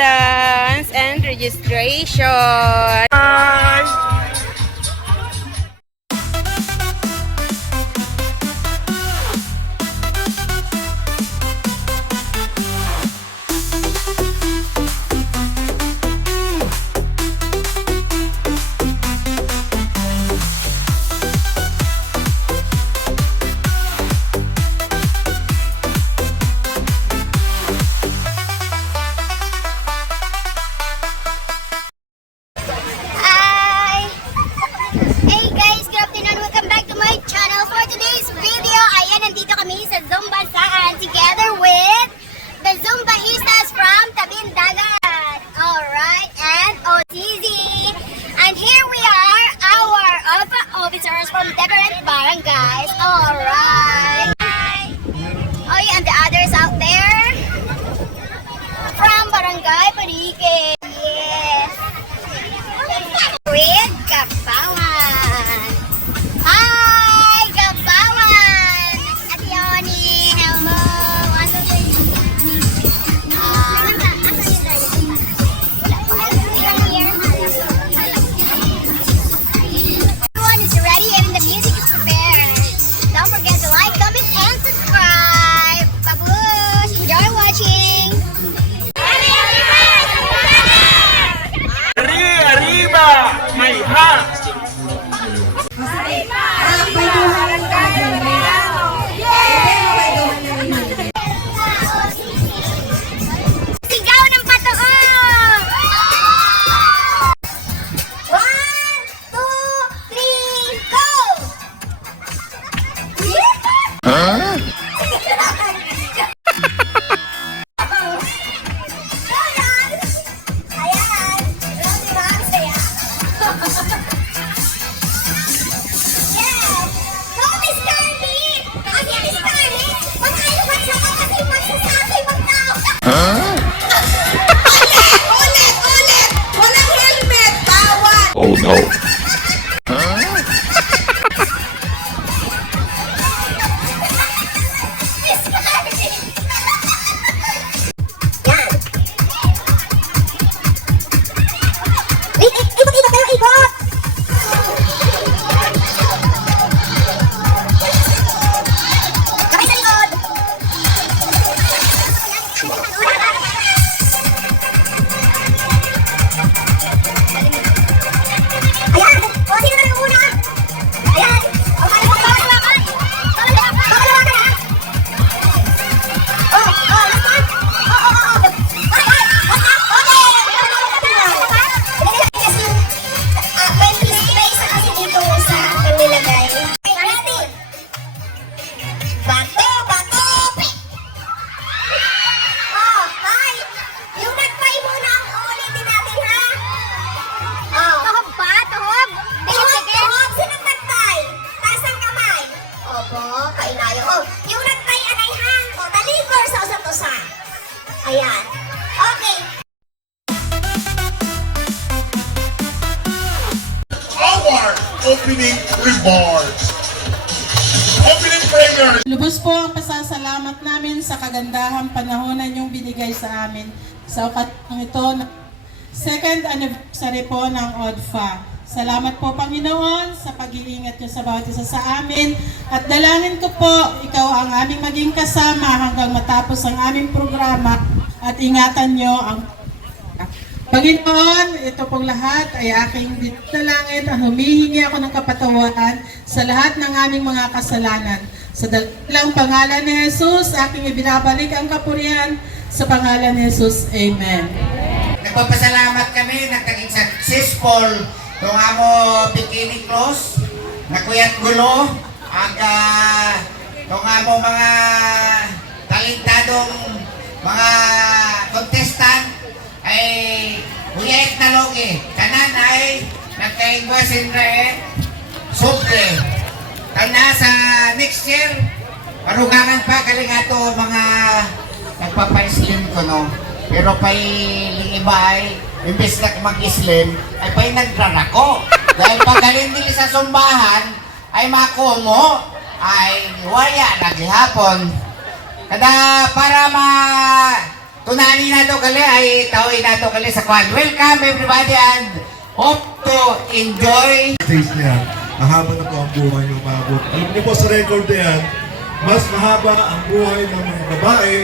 attendance and registration. From different barangays. Alright. Oh yeah, and the others out there from Barangay Parique. Yes. With Gabawan. Hi, Gabawan. At Yoni, hello. Everyone is ready and the music is prepared. Don't forget to like, comment, and subscribe. Babush! Enjoy watching! Arriba! May ha! Sigaw ng patoon! 1, 2, 3, go! Ayan! Yes! Go, Miss Scarlett! Kasi Miss Scarlett, mag-ayuhan sa kasi magsasabi mag-tao. Ulit! Walang helmet! Bawal! Oh no! Miss Scarlett! Yan! Ikot tayo, ikot! Kamay sa likod! Ayan! O, sino na yung una? Ayan! O, bawal hawakan! Bawal hawakan, ha? Oh, last one! Ay! Wag na! Okay! When his face na kasi dito sa nilagay. Ready? Bato! Oh, hi! Yung nagpay muna ang ulitin natin, ha? Oh. Tuhog ba? Tuhog? Tuhog! Sino nagpay? Taas ang kamay. Opo, kainayo. Oh, yung nagpay anay, ha? O, talikor sa usap-usa. Ayan. Okay. Our opening remarks. Opening prayer. Lubos po ang pasasalamat namin sa kagandahang panahonan yung binigay sa amin sa okasyon ito na second anniversary po ng ODFA. Salamat po Panginoon sa pag-iingat niyo sa bawat isa sa amin at dalangin ko po ikaw ang aming maging kasama hanggang matapos ang aming programa at ingatan niyo ang Panginoon, ito pong lahat ay aking dinalangin at humihingi ako ng kapatawaran sa lahat ng aming mga kasalanan. Sa dakilang pangalan ni Jesus, aking ibinabalik ang kapurihan sa pangalan ni Jesus. Amen. Nagpapasalamat kami, nagtaging successful itong amo bikini close, nakuyat gulo, itong amo mga talentadong mga contestant ay huyait na logi. Kanan ay nagkaingwasin rin sobre. Kana sa next year, marugangan pa kalingato mga nagpapa-slim ko no. Pero pa'y iba ay imbes na mag-slim ay pa'y nagrarako. Dahil pagaling nila sa sumbahan ay makumo ay waya naghihapon. Kada para tunani na to kali ay tawin na to kali sa kwan. Welcome everybody and hope to enjoy. Stage niya, mahaba na po ang buhay ng umabot. Alam niyo po sa record na yan, mas mahaba ang buhay ng mga babae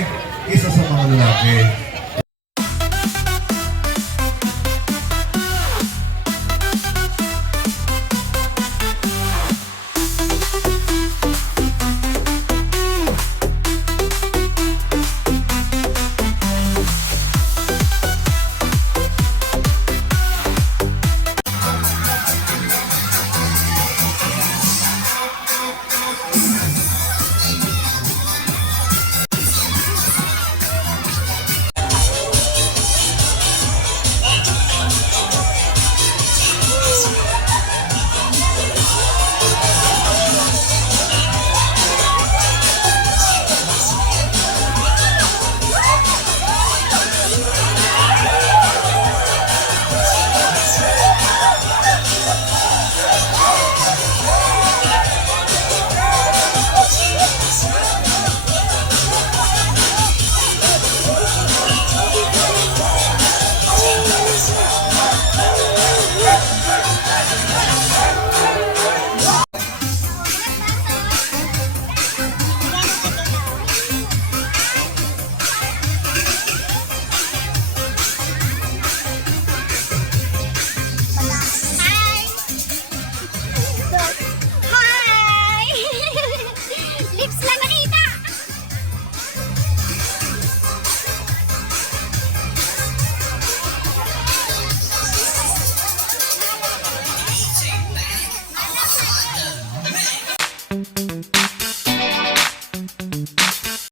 kaysa sa mga lalaki. Hi! Lips lang nakita!